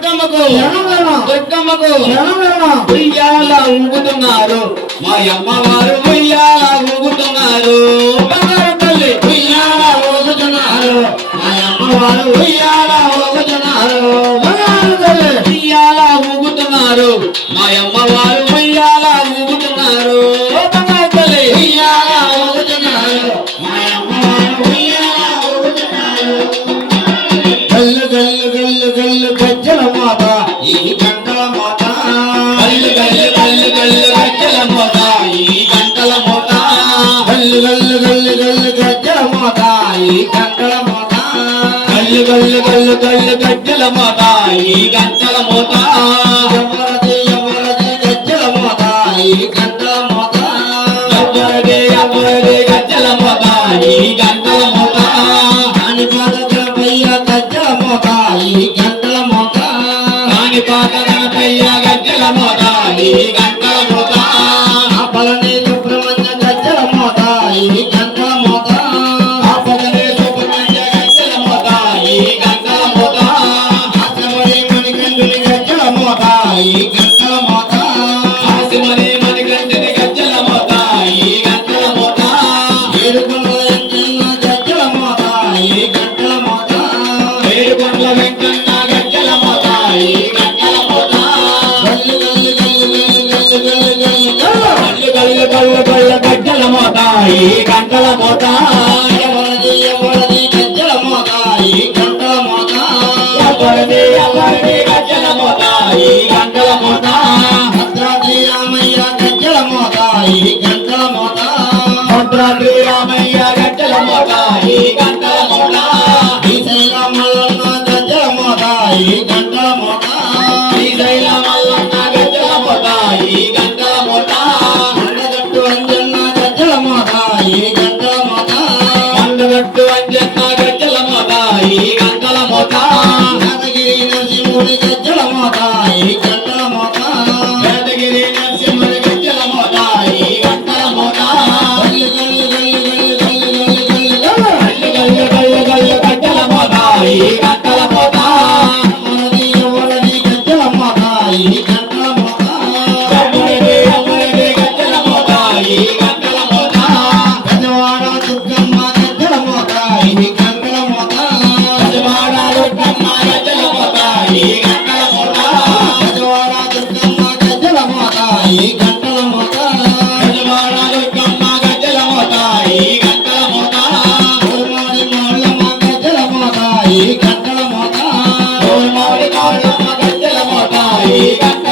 దుర్గమ్మకు దుర్గమ్మకు ఉయ్యాల ఊగుతున్నారు మా అమ్మవారు ఉయ్యాల ఊగుతున్నారు బంగారు తల్లి ఉయ్యాల ఊగుతున్నారు మా అమ్మవారు ఉయ్యాల ఊగుతున్నారు బంగారు తల్లి ఉయ్యాల ఊగుతున్నారు మా అమ్మవారు ఉయ్యాల ఊగుతున్నారు బంగారు తల్లి ఉయ్యాల ఊగుతున్నారు మా అమ్మవారు ఉయ్యాల ఊగుతున్నారు గల్లు గల్లు గల్లు గల్లు గజ్జల మోత ఈ గంటల మోత గల్లు గల్లు గల్లు గల్లు గజ్జల మోత ఈ గంటల మోత గల్లు గల్లు గల్లు గల్లు గజ్జల మోత ఈ గంటల మోత గల్లు గల్లు గల్లు గల్లు గజ్జల మోత ఈ గంటల మోత ఎవరది ఎవరది గజ్జల మోత ఈ గంటల మోత ఎవరది ఎవరది గజ్జల మోత ఈ గంటల మోత కాణిపాక గణపయ్య గజ్జల మోత ఈ గంటల మోత కాణిపాక గణపయ్య గజ్జల మోత ఈ గంటల మోత పళని సుబ్రహ్మణ్య గజ్జల మోత ఈ గంటల మోత పళని సుబ్రహ్మణ్య గజ్జల మోత ఈ గంటల మోత ఆశమణి మణికంఠుని గజ్జల మోత ఈ గంటల మోత ఆశమణి మణికంఠుని గజ్జల మోత ఈ గంటల మోత ఏడుకొండల వెంకన్న గజ్జల మోత ఈ గంటల మోత ఏడుకొండల వెంకన్న గజ్జల మోత ఈ గంటల మోత గల్లు గల్లు గల్లు గల్లు గల్లు గల్లు గల్లు గల్లు గల్లు గజ్జల మోత ఈ గంటల మోత ఎవరది ఎవరది గజ్జల మోత ఈ గంటల మోత ఎవరది ఎవరది గజ్జల మోత ఈ గంటల మోత భద్రాద్రి రామయ్య గజ్జల మోత ఈ గంటల మోత భద్రాద్రి రామయ్య గజ్జల మోత ఈ గంటల మోత శ్రీశైల మల్లన్న గజ్జల మోత ఈ గంటల మోత శ్రీశైల మల్లన్న గజ్జల మోత ఈ గంటల మోత మండగట్టు అంజన్న గజ్జల మోత ఈ గంటల మోత మండగట్టు అంజన్న గజ్జల మోత ఈ గంటల మోత యాదగిరి నరసింహుని గజ్జల మోత ఈ గంటల మోత యాదగిరి నరసింహుని గజ్జల మోత ఈ గంటల మోత గల్లు గల్లు గల్లు గల్లు గల్లు గల్లు గల్లు గల్లు గల్లు గజ్జల మోత ఈ గంటల మోత ఎవరది ఎవరది గజ్జల మోత ఈ గంటల మోత ఎవరది ఎవరది గజ్జల మోత ఈ గంటల మోత గజవాడ దుర్గమ్మ గజ్జల మోత ఈ గంటల మోత గజవాడ దుర్గమ్మ గజ్జల మోత ఈ గంటల మోత గజవాడ దుర్గమ్మ గజ్జల మోత ఈ గంటల మోత గజవాడ దుర్గమ్మ గజ్జల మోత ఈ గంటల మోత గోల్మాడి మాళ్ళమ్మ గజ్జల మోత ఈ గంటల మోత గోల్మాడి మాళ్ళమ్మ గజ్జల మోత ఈ గంటల